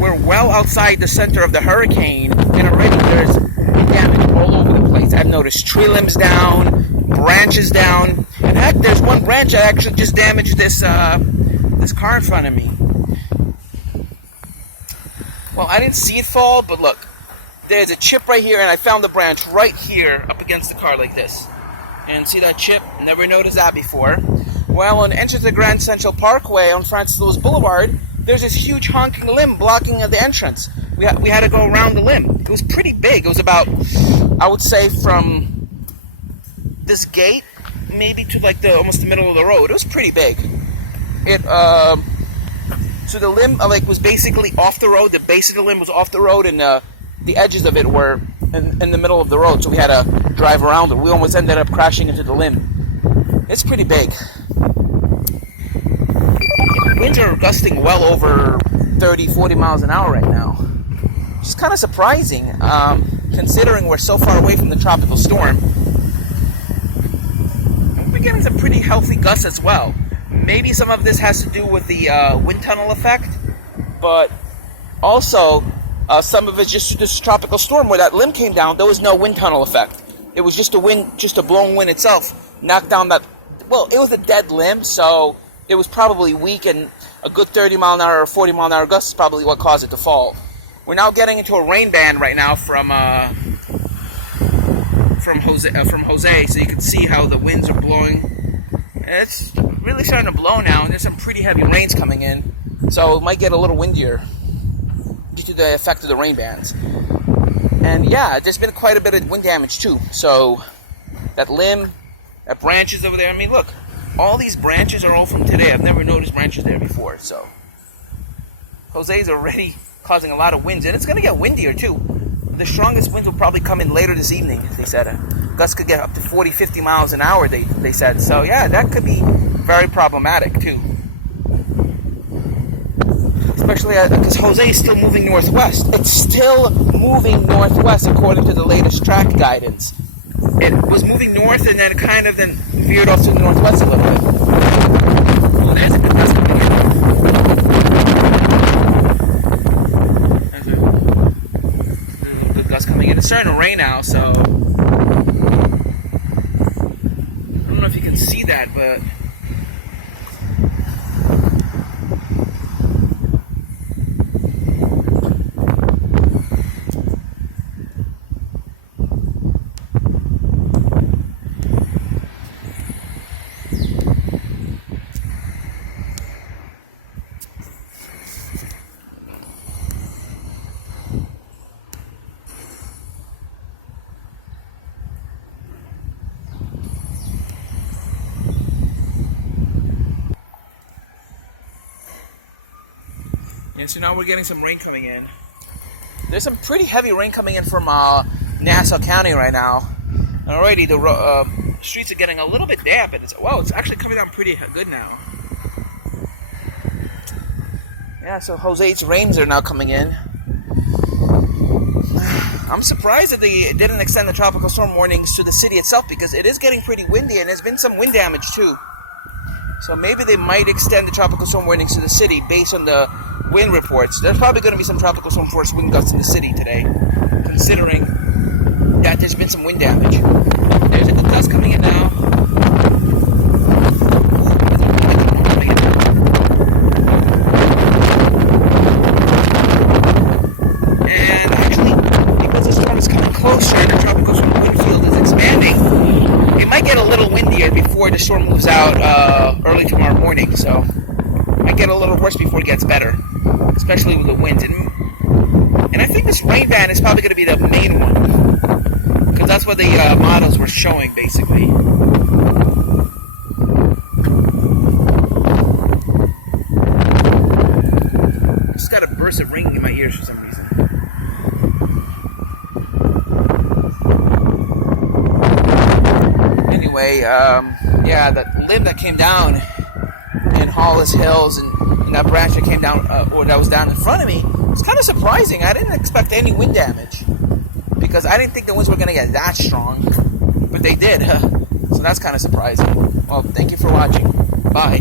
we're well outside the center of the hurricane, and already there's damage all over the place. I've noticed tree limbs down, branches down. In fact, there's one branch that actually just damaged this this car in front of me. Well, I didn't see it fall, but look, there's a chip right here, and I found the branch right here up against the car like this. And see that chip? Never noticed that before. Well, on the entrance of the Grand Central Parkway on Francis Lewis Boulevard, there's this huge honking limb blocking the entrance. We had to go around the limb. It was pretty big. It was about, I would say, from this gate maybe to like almost the middle of the road. It was pretty big. So the limb was basically off the road. The base of the limb was off the road, and the edges of it were in the middle of the road. So we had to drive around it. We almost ended up crashing into the limb. It's pretty big. Winds are gusting well over 30, 40 miles an hour right now. Which is kind of surprising, considering we're so far away from the tropical storm. We're getting some pretty healthy gusts as well. Maybe some of this has to do with the wind tunnel effect, but also some of it's just this tropical storm where that limb came down. There was no wind tunnel effect. It was just a blowing wind itself knocked down that. Well, it was a dead limb, so it was probably weak, and a good 30 mile an hour or 40 mile an hour gust is probably what caused it to fall. We're now getting into a rain band right now from Jose, so you can see how the winds are blowing. It's really starting to blow now, and there's some pretty heavy rains coming in, so it might get a little windier due to the effect of the rain bands. And yeah, there's been quite a bit of wind damage too. So that limb, that branches over there. I mean, look, all these branches are all from today. I've never noticed branches there before. So Jose's already causing a lot of winds, and it's going to get windier too. The strongest winds will probably come in later this evening, they said. Gusts could get up to 40, 50 miles an hour, they said. So yeah, that could be very problematic too. Especially because Jose is still moving northwest. It's still moving northwest according to the latest track guidance. It was moving north and then kind of veered off to the northwest a little bit. Oh, there's a good gust coming in. There's a good gust coming in. It's starting to rain now, so I don't know if you can see that, but yeah, so now we're getting some rain coming in. There's some pretty heavy rain coming in from Nassau County right now. And already the streets are getting a little bit damp, and it's actually coming down pretty good now. Yeah, so Jose's rains are now coming in. I'm surprised that they didn't extend the tropical storm warnings to the city itself, because it is getting pretty windy, and there's been some wind damage too. So maybe they might extend the tropical storm warnings to the city based on the wind reports. There's probably going to be some tropical storm force wind gusts in the city today, considering that there's been some wind damage. There's a good gust coming in now. And actually, because the storm is coming closer and the tropical storm wind field is expanding, it might get a little windier before the storm moves out early tomorrow morning. So it might get a little worse before it gets better, especially with the wind. And I think this rain band is probably going to be the main one, because that's what the models were showing, basically. I just got a burst of ringing in my ears for some reason. Anyway, yeah, that limb that came down in Hollis Hills and that branch that came down, or that was down in front of me, it's kind of surprising. I didn't expect any wind damage, because I didn't think the winds were going to get that strong, but they did. So that's kind of surprising. Well, thank you for watching. Bye.